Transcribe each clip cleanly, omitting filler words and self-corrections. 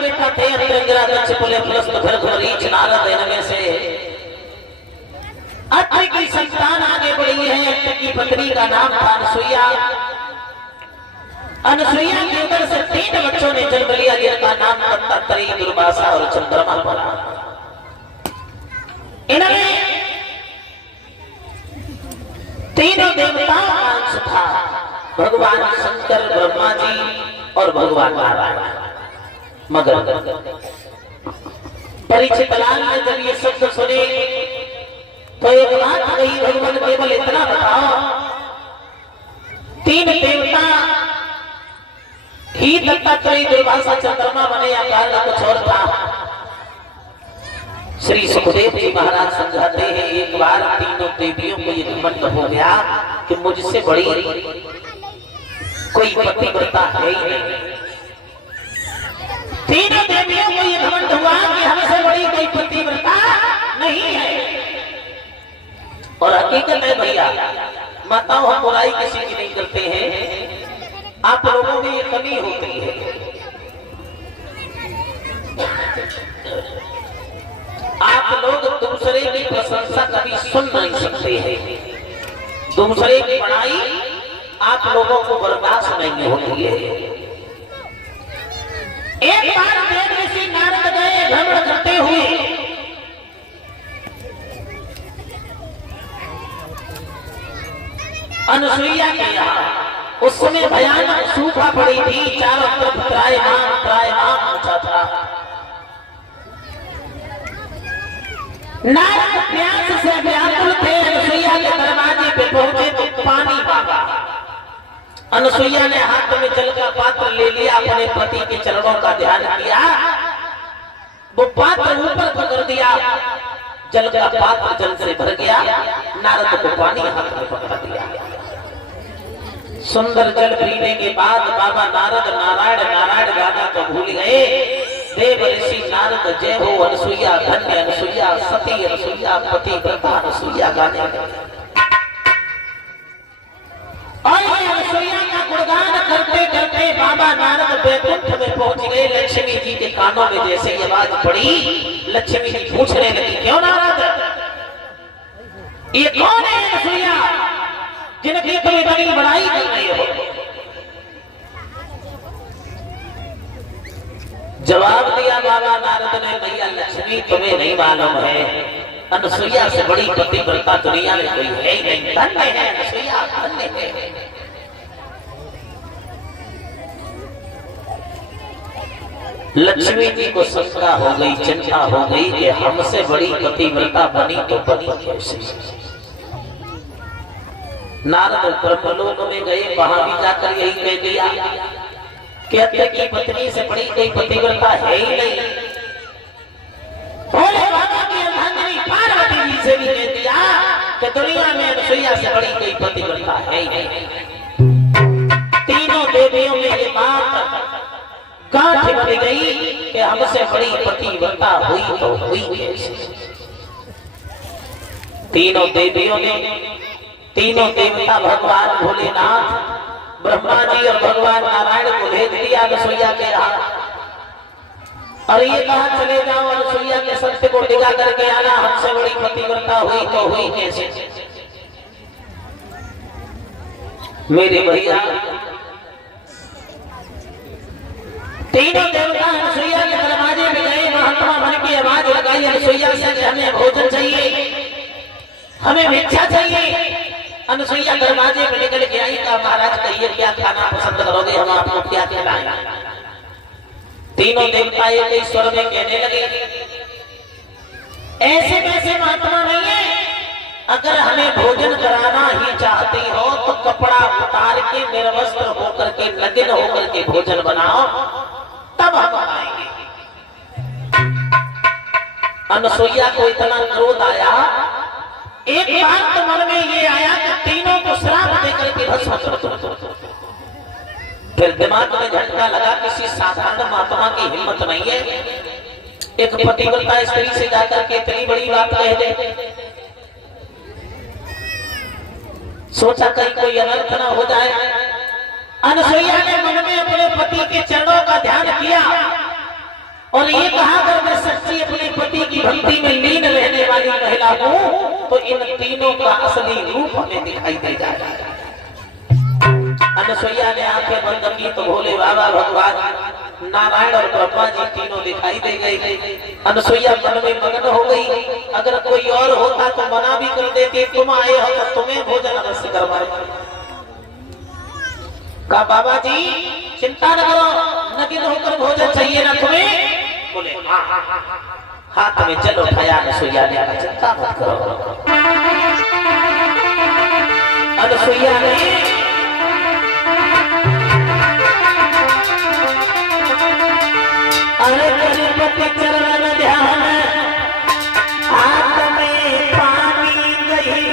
बेटा थे अंतरंगिरा दक्ष पुले पुलस्त घर रीच नारद इनमें से अत्रि की संतान आगे बढ़ी है। अत्रि की पत्नी का नाम था अनसुईया। अनसुईया के उधर से 3 बच्चों ने जन्म लिया जिनका नाम दत्तात्रेय, दुर्वासा और चंद्रमा पड़ा। इनमें तीनों देवताओं का अंश था, भगवान शंकर, ब्रह्मा जी और भगवान नारायण। मगर परीक्षित लाल ने जब ये शब्द सुने तो एक बात कही, भगवान केवल इतना बताओ 3 देवता ही दत्तात्रेय, दुर्वासा, चंद्रमा बने या कारण कुछ और था? श्री सुखदेव जी महाराज समझाते हैं एक बार तीनों देवियों को ये घमंड हो गया कि मुझसे बड़ी कोई पतिव्रता है ही नहीं। तीनों देवियों को ये घमंड हुआ कि हमसे बड़ी कोई पतिव्रता नहीं है। और हकीकत है भैया, माताओं हम बुराई किसी की नहीं करते हैं, आप लोगों में ये कमी होती है। आप लोग दूसरे की प्रशंसा कभी सुन नहीं सकते हैं, दूसरे की बड़ाई आप लोगों को बर्दाश्त नहीं होती है। एक बार वेद ऋषि नारद गए भ्रमण करते हुए, अनसुईया के यहाँ उस समय भयानक सूखा पड़ी थी, चारों तरफ त्रायमाम ऊंचा था। नारद प्यास से व्याकुल थे, अनसुईया के दरवाजे पे पहुंचे तो पानी मांगा। अनसुईया ने हाथ में जल का पात्र ले लिया, अपने पति के चरणों का ध्यान किया, वो पात्र ऊपर पकड़ दिया, जल का पात्र जल से भर गया, नारद को पानी हाथ में पकड़ा दिया। सुंदर जल पीने के बाद बाबा नारद नारायण नारायण गाना तो भूल गए। देव ऋषि नारद जय हो अनसुईया, धन्य अनसुईया, सती अनसुईया, पतिव्रता अनसुईया गाने लगे। और अनसुईया का गुणगान करते करते बाबा नारद वैकुंठ में पहुंच गए। लक्ष्मी जी के कानों में जैसे ये आवाज पड़ी, लक्ष्मी जी पूछने लगी, क्यों नारद, ये कौन है अनसुईया जिनकी तुम बड़ी बड़ाई कर रहे हो? जवाब दिया बाबा नारद ने, भैया लक्ष्मी तुम्हें नहीं मालूम है, अनसुईया से बड़ी पतिव्रता दुनिया में कोई है ही नहीं। धन्य है अनसुईया, धन्य है। लक्ष्मी जी को शंका हो गई, चिंता हो गई कि हमसे बड़ी पतिव्रता बनी तो बनी कैसे? नारद ब्रह्मलोक में गए, वहां भी जाकर यही कह दिया कि अत्रि की पत्नी से बड़ी कोई पतिव्रता है ही नहीं। भोले बाबा की अर्धांगिनी पार्वती जी से भी कह दिया कि दुनिया में अनसुईया से बड़ी कोई पतिव्रता है ही नहीं। तीनों देवियों में ये बात गांठ बन गई कि हमसे बड़ी पतिव्रता हुई तो हुई कैसे? तीनों देवियों ने, तीनों देवता भगवान भोलेनाथ, ब्रह्मा जी और भगवान नारायण को भेज दिया अनसुईया के यहाँ। और ये कहा चले जाओ अनसुईया के सत्य को डिगा करके आना, हमसे बड़ी पतिव्रता हुई तो हुई कैसे? मेरे भैया तीनों देवता अनसुईया के दरवाजे में गए, महात्मा बन की आवाज लगाई अनसुईया से, हमें भोजन चाहिए, हमें भिक्षा चाहिए। अनसुईया दरवाजे में निकल के आई, कहा महाराज कहिए क्या खाना पसंद करोगे, हम आपको क्या खिलाएं? तीनों देवता एक ही स्वर में कहने लगे, ऐसे वैसे महात्मा नहीं है, अगर हमें भोजन कराना ही चाहती हो तो कपड़ा उतार के निर्वस्त्र होकर के, नग्न होकर के भोजन बनाओ, तब हम आएंगे। अनसुईया को इतना क्रोध आया, एक बार तो मन में ये आया कि तीनों को श्राप देकर के भस्म कर दो। फिर दिमाग में झटका लगा, किसी साधारण महात्मा की हिम्मत नहीं है एक पतिव्रता स्त्री से जाकर के इतनी बड़ी बात कह दे। सोचा कहीं कोई अनर्थ ना हो जाए। अनसुईया ने मन में अपने पति के चरणों का ध्यान किया, और ये कहा अगर मैं सच्ची अपने पति की भक्ति में लीन रहने वाली महिला हूं तो इन तीनों का असली रूप हमें दिखाई दे जाएगा। अनसुईया ने आंखें बंद की तो भोले बाबा भगवान नारायण और ब्रह्मा जी तीनों दिखाई दे गए। अनसुईया मन में मग्न हो गई। अगर कोई और होता तो मना भी कर देती, तुम आए हो तो तुम्हें भोजन अवश्य करवाए। कहा बाबा जी चिंता न करो, नगिन होकर भोजन चाहिए ना तुम्हें? बोले हाथ में जल उठाया अनसुईया ने कहा चिंता मत करो। अनसुईया ने पति चरण ध्यान हाथ में पानी गई।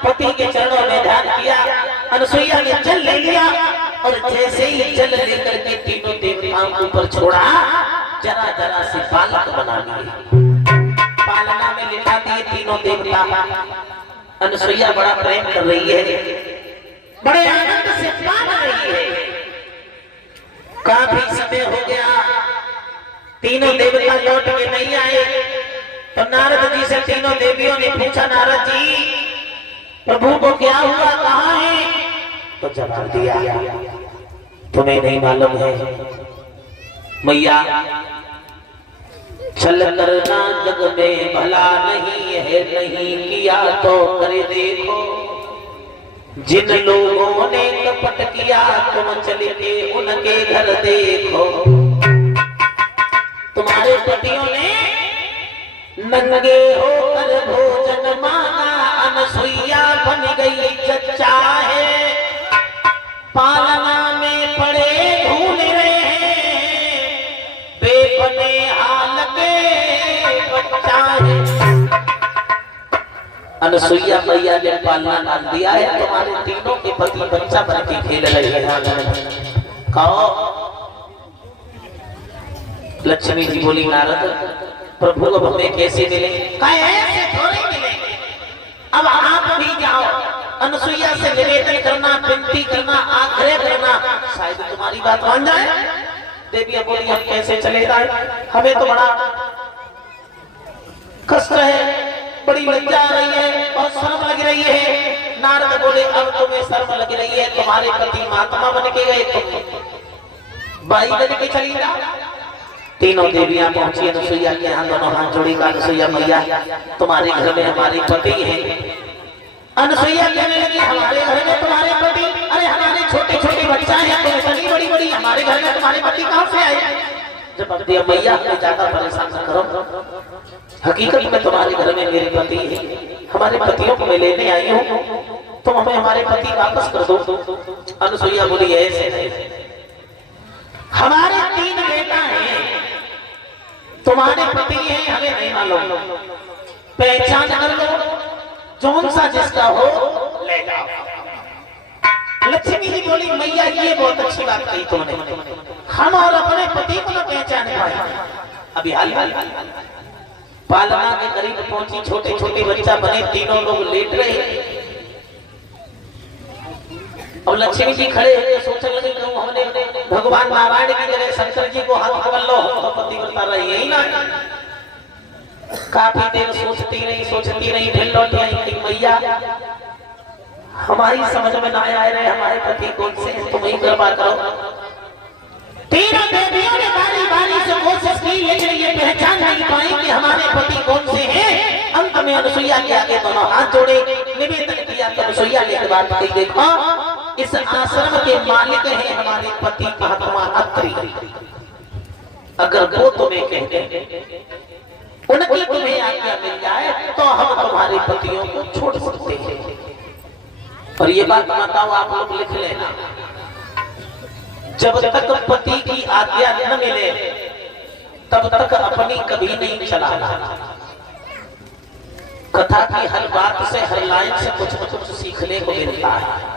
पति के चरणों में ध्यान किया। अनसुईया ने जल ले लिया और जैसे ही जल लेकर के तीनों देवताओं के ऊपर छोड़ा, जरा जरा से बालक बना लिए। पालना में लिखा दिए तीनों देवता। अनसुईया बड़ा प्रेम कर रही है, बड़े आनंद से पाल रही है। काफी समय हो गया, तीनों देवता लौट के नहीं आए तो नारद जी से तीनों देवियों ने पूछा, नारद जी प्रभु को क्या हुआ, कहाँ है? तो जवाब दिया तुम्हें नहीं मालूम है मैया, चल करना जग में भला नहीं है, नहीं किया तो करे देखो। जिन लोगों ने कपट किया तुम चल के उनके घर देखो। तुम्हारे पतियों ने नंगे होकर भोजन मांगा, अनसुईया बन गई चच्चा है। पालना में पड़े ढूंढ रहे हैं, बेपने हाल के बच्चा है। अनसुईया मैया ने पालना डाल दिया है, तुम्हारे तीनों के पति बच्चा बन के खेल रहे हैं। कहो लक्ष्मी जी बोली, नारद प्रभु को हमें कैसे मिले? ऐसे थोड़े मिलेंगे, अब आप भी जाओ अनसुईया से निवेदन करना, विनती करना, आग्रह करना, शायद तुम्हारी बात मान जाए। देवियां बोली हम कैसे चले जाए, हमें तो बड़ा कष्ट है, बड़ी लज्जा आ रही है और शर्म लग रही है। नारद बोले अब तुम्हें शर्म लग रही है, तुम्हारे पति महात्मा बन के गए, तुम बाई बन के चली जाओ। तीनों देवियां पहुंची अनसुईया के यहाँ, दोनों हाथ जोड़ी का, अनसुईया मैया तुम्हारे घर में हमारे पति हैं। अनसुईया कहने लगी हमारे घर में तुम्हारे पति? अरे हमारे छोटे छोटे बच्चा है, तुम इतनी बड़ी बड़ी हमारे घर में तुम्हारे पति कहाँ से आए? जब दिया मैया हमें ज्यादा परेशान न करो, हकीकत में तुम्हारे घर में मेरे पति है, हमारे पतियों को मैं लेने आई हूँ, तुम हमें हमारे पति वापस कर दो। अनसुईया बोली ऐसे नहीं, हमारे 3 बेटा हैं, तुम्हारे पति हैं हमें नहीं मालूम, पहचान कर लो, जौन सा जिसका हो ले जाओ। लक्ष्मी जी बोली मैया ये बहुत अच्छी बात कही तुमने, हम और अपने पति को न पहचान पाए। अभी हाल पालना के करीब पहुंची, छोटे छोटे बच्चा बने, तीनों लोग लेट रहे। अब लक्ष्मी जी खड़े हैं, सोचने लगे हमने भगवान नारायण की जगह शंकर जी को हाथ पकड़ लो, तो पतिव्रता रही है ही ना। काफी देर सोचती रही, फिर लौट आई कि मैया हमारी समझ में ना आए रहे हमारे पति कौन से, तुम ही कृपा करो। तीनों देवियों ने बारी बारी से कोशिश की, लेकिन ये पहचान नहीं पाई कि हमारे पति कौन से हैं। अंत में अनुसुईया के आगे दोनों हाथ जोड़े, निवेदन किया कि अनुसुईया ने एक बात कही, देखो इस आश्रम के मालिक हैं हमारे पति महात्मा अत्रि। अगर वो तुम्हें कहते उनकी तुम्हें आज्ञा मिल जाए तो हम तुम्हारे पतियों को छोड़ सकते हैं। और ये बात बताओ, आप लोग लिख लेना, जब तक पति की आज्ञा न मिले तब तक अपनी कभी नहीं चलाना। कथा की हर बात से, हर लाइन से कुछ न कुछ सीखने को मिलता है।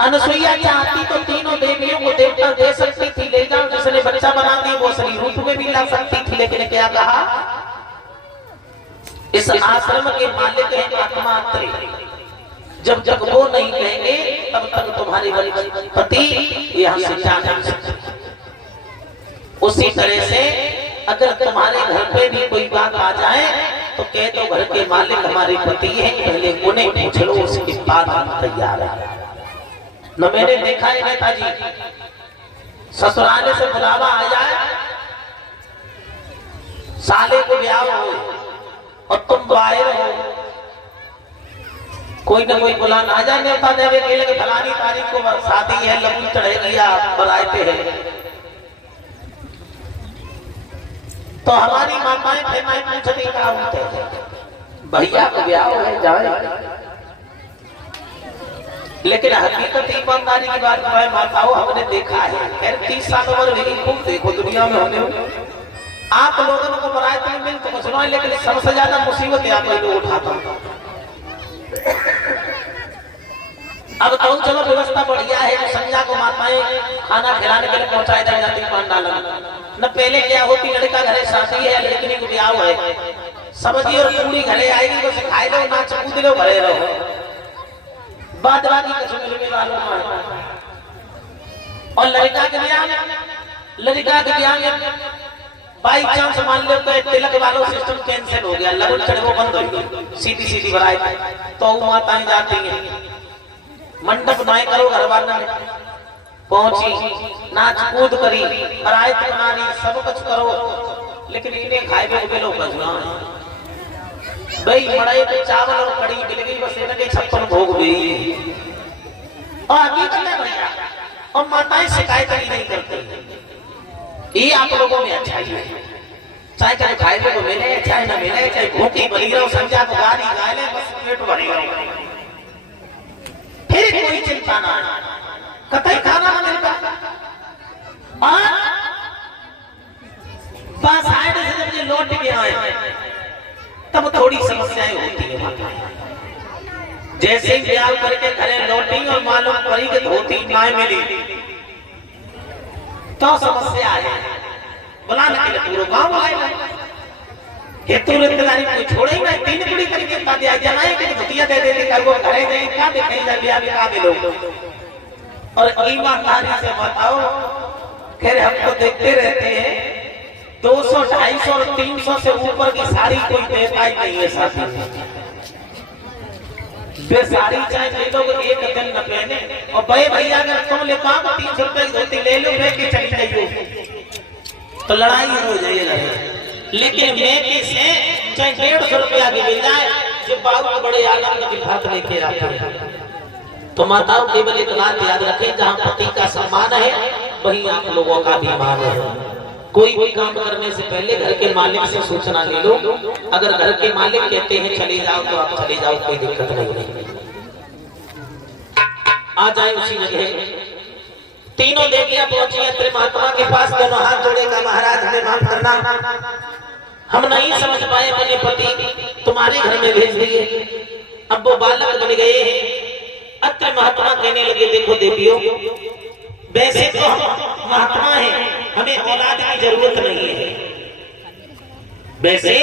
अनुसुईया चाहती तो तीनों देवियों को देवता दे सकती थी, ले जाओ जिसने बच्चा बना दी वो सही रूप में भी ला सकती थी, लेकिन क्या कहा, इस आश्रम के मालिक हैं महात्मा अत्रि, जब तक वो नहीं कहेंगे तब तक तुम्हारे पति यहाँ से जा नहीं सकते। उसी तरह से अगर तुम्हारे घर पे भी कोई बात आ जाए तो कह दो घर के मालिक हमारे पति हैं, पहले उन्हें पूछ लो, उसके बाद हम तैयार हैं। न मैंने देखा है नेताजी, ससुराले से बुलावा आ जाए, साले को ब्याह हो और तुम बाहर हो, कोई न कोई बुलाना आ जाए, नेता देवे के लगे फलानी तारीख को शादी है, लघु चढ़ेगी या बराते हैं, तो हमारी माताएं फिर नहीं पूछती क्या होते हैं, भैया को ब्याह है जाए। लेकिन हकीकत ईमानदारी की बात है माताओं, हमने देखा है, खैर 30 साल उम्र भी खूब देखो दुनिया में होने आप लोगों को बरात में मिल तो सुना, लेकिन सबसे ज्यादा मुसीबत आप लोग उठाता। अब तो चलो व्यवस्था बढ़िया है, जो संध्या को माताएं खाना खिलाने के लिए पहुंचाई जाती पंडाल न। पहले क्या होती, लड़का घरे शादी है, लेकिन को ब्याह है, सब्जी और पूरी घरे आएगी, बस खाए लो, नाच कूद लो, घरे रहो, बाद बाकी कुछ मिलने वालों में। और लड़का के ब्याह में बाई चांस मान लो तो तिलक वालों सिस्टम कैंसिल हो गया, लगन चढ़ो बंद हो गई, सीधी सीधी बरात, तो माताएं जाती हैं, मंडप नए करो, घर वाला पहुंची, नाच कूद करी, बरात बनानी, सब कुछ करो, लेकिन इन्हें खाए हुए लोग बजना भाई मड़ाई पे चावल और कड़ी मिल गई, बस इनके 56 भोग गई। और आगे करना बढ़िया, और माताएं शिकायत नहीं करती, ये आप लोगों में अच्छा ही है, चाहे चाहे खाए को मिले चाहे न मिले, चाहे भूखी बनी रहो, संध्या को गाली गा ले, बस पेट भरी रहो, फिर कोई चिंता ना, कतई खाना न मिलता। और बस साइड से जब ये लौट के आए तब थोड़ी समस्याएं होती है। जैसे ही ब्याह करके घरे लौटी और मालूम पड़ी कि धोती ना मिली तो समस्या है, बुलाने के लिए पूरा गांव आएगा, हेतु रिश्तेदारी कोई छोड़े ना, 3 कुड़ी करके बता दिया जनाए कि धोतिया दे देते कर वो घरे जाए, क्या देखेंगे ब्याह में का मिलो। और ईमानदारी से बताओ, खैर हम तो देखते रहते हैं 200, 250 और 300 से ऊपर की साड़ी कोई देता ही नहीं है साथी, वे साड़ी चाहे ले लोग एक दिन न पहने, और भाई भैया अगर तुम ले पाओ 300 रुपए की धोती ले लो, लेके चली जाइए तो लड़ाई हो जाएगी। लेकिन मैं से चाहे 150 रुपया की मिल जाए, जो बाबू बड़े आनंद के हाथ लेके आते हैं। तो माताओं केवल एक बात याद रखें, जहाँ पति का सम्मान है वही आप लोगों का भी मान है। कोई भी काम करने से पहले घर के मालिक से सूचना ले लो, अगर घर के मालिक कहते हैं चले जाओ तो आप चले जाओ, कोई दिक्कत नहीं है, आ जाए उसी जगह। तीनों देवियां पहुंची अत्रि महात्मा के पास, दोनों हाथ जोड़ेगा, महाराज हमें माफ करना, हम नहीं समझ पाए, अपने पति तुम्हारे घर में भेज दिए, अब वो बालक बन गए हैं। अत्रि महात्मा कहने लगे, देखो देवियों, वैसे तो हम महात्मा हैं, हमें औलाद की जरूरत नहीं है। वैसे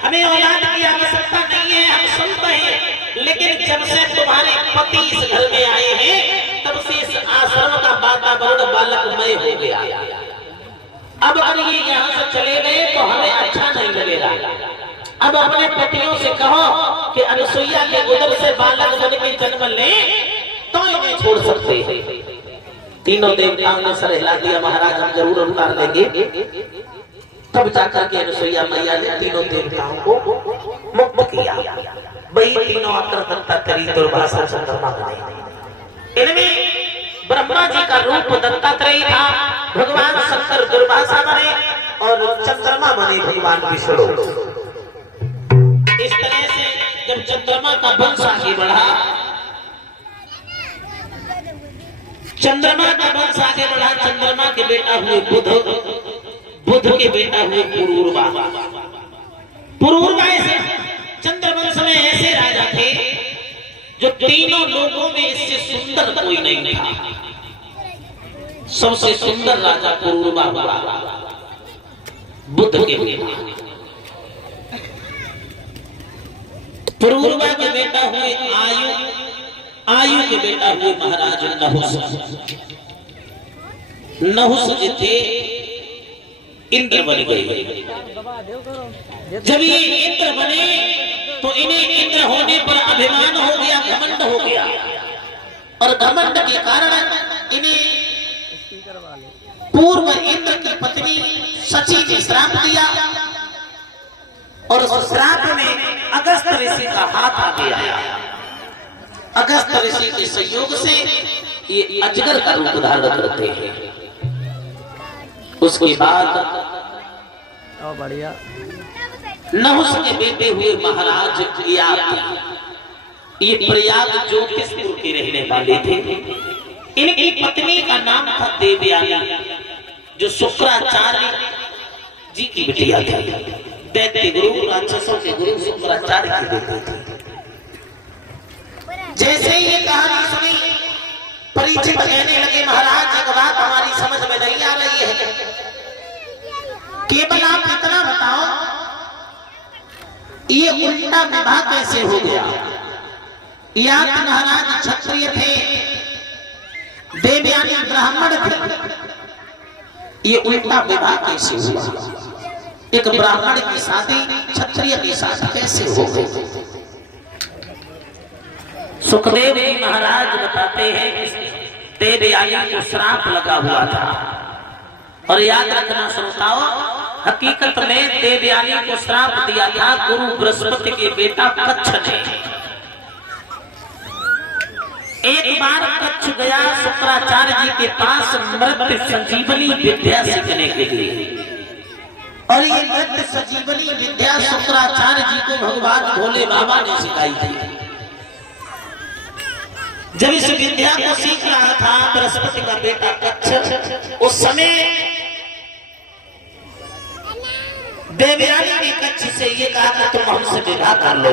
हमें औलाद की आवश्यकता नहीं है, हम सुनते हैं, लेकिन जब से तुम्हारे पति इस घर में आए हैं तब से इस आश्रम का वातावरण बालकमय हो गया। अब अगर ये यहाँ से चले गए तो हमें अच्छा नहीं लगेगा। अब अपने पतियों से कहो कि अनुसुईया के उदर से बालक बन के जन्म ले तो इन्हें छोड़ सकते हैं। तीनों देवताओं ने सर हिला दिया, महाराज हम जरूर उतार देंगे। तब जाकर के अनुसुईया मैया ने तीनों देवताओं को मुक्त किया। वही तीनों आकर करी दुर्भाषा चंद्रमा बने। इनमें ब्रह्मा जी का रूप दत्तात्रेय था, भगवान शंकर दुर्भाषा बने और चंद्रमा बने भगवान विष्णु। इस तरह से जब चंद्रमा का वंश आगे बढ़ा, चंद्रमा का वंश आगे बढ़ा, चंद्रमा के बेटा हुए बुध, बुध के बेटा हुए पुरूरवा। पुरूरवा ऐसे चंद्रवंश में ऐसे राजा थे जो तीनों लोगों में इससे सुंदर कोई नहीं था। सबसे सुंदर राजा पुरूरवा हुआ, बुध के बेटा। पुरूरवा के बेटा हुए आयु, आयु के बेटा हुए महाराज नहुस। नहुस जो थे इंद्र बन गए। जब ये इंद्र बने तो इन्हें इंद्र होने पर अभिमान हो गया, घमंड हो गया, और घमंड के कारण इन्हें पूर्व इंद्र की पत्नी शची ने श्राप दिया, और उस श्राप में अगस्त ऋषि का हाथ आ गया। अगस्त ऋषि के सहयोग से ये अजगर का रूप धारण करते हैं। उसके बाद बढ़िया नहुस के बेटे हुए महाराज ये प्रयाग ज्योतिषपुर के रहने वाले थे। इनकी पत्नी का नाम था देवयानी, जो शुक्राचार्य जी की बिटिया थी। दैत्य गुरु, राक्षसों के गुरु शुक्राचार्य की बेटी थी। जैसे ये कहानी सुनी, परीक्षित कहने लगे महाराज एक बात हमारी समझ में नहीं आ रही है, केवल आप इतना बताओ ये उल्टा विवाह कैसे हो गया? या महाराज क्षत्रिय थे, देवयानी ब्राह्मण थे, ये उल्टा विवाह कैसे हुआ? एक ब्राह्मण की शादी क्षत्रिय के साथ कैसे हो गई? सुखदेव जी महाराज बताते हैं कि देवयानी को श्राप लगा हुआ था। और याद रखना श्रोताओं, हकीकत में देवयानी को श्राप दिया था गुरु बृहस्पति के बेटा कच्छ ने। एक बार कच्छ गया शुक्राचार्य जी के पास मृत संजीवनी विद्या सीखने के लिए, और ये मृत संजीवनी विद्या शुक्राचार्य जी को भगवान भोले बाबा ने सिखाई थी। जब इस विद्या को सीख रहा था बृहस्पति का बेटा कच्छ, उस समय देवयानी ने कच्छ से ये कहा कि तुम हमसे विवाह कर लो,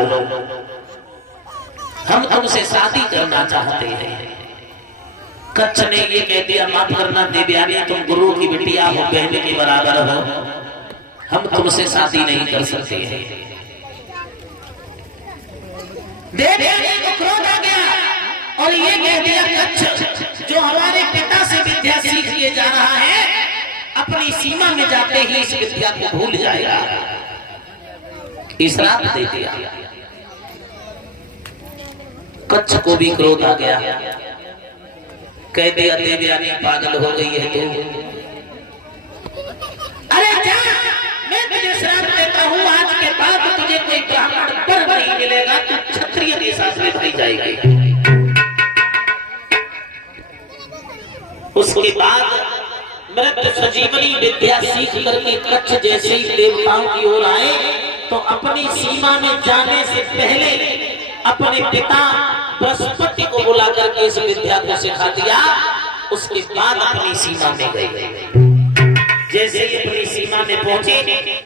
हम तुमसे शादी करना चाहते हैं। कच्छ ने ये कह दिया, माफ करना देवयानी, तुम गुरु की बिटिया हो, बहन के बराबर हो, हम तुमसे शादी नहीं कर सकते हैं। देवयानी को क्रोध आ गया और ये कह दिया, कच्छ जो हमारे पिता से विद्या सीख के जा रहा है, अपनी सीमा में जाते ही इस विद्या को भूल जाएगा। श्राप दे दिया। कच्छ को भी क्रोध आ गया, कह दिया देवयानी पागल हो गई है तू, अरे जा, मैं तुझे श्राप देता हूँ, आज के बाद तुझे कोई ब्राह्मण पर नहीं मिलेगा, तू क्षत्रिय के साथ निभाई जाएगी। उसके बाद मृत संजीवनी विद्या सीख करके कच्छ जैसे ही देवताओं की ओर आए तो अपनी सीमा में जाने से पहले अपने पिता बृहस्पति को बुला करके इस विद्या को सिखा दिया। उसके बाद अपनी सीमा में गए। जैसे ही अपनी सीमा में पहुंचे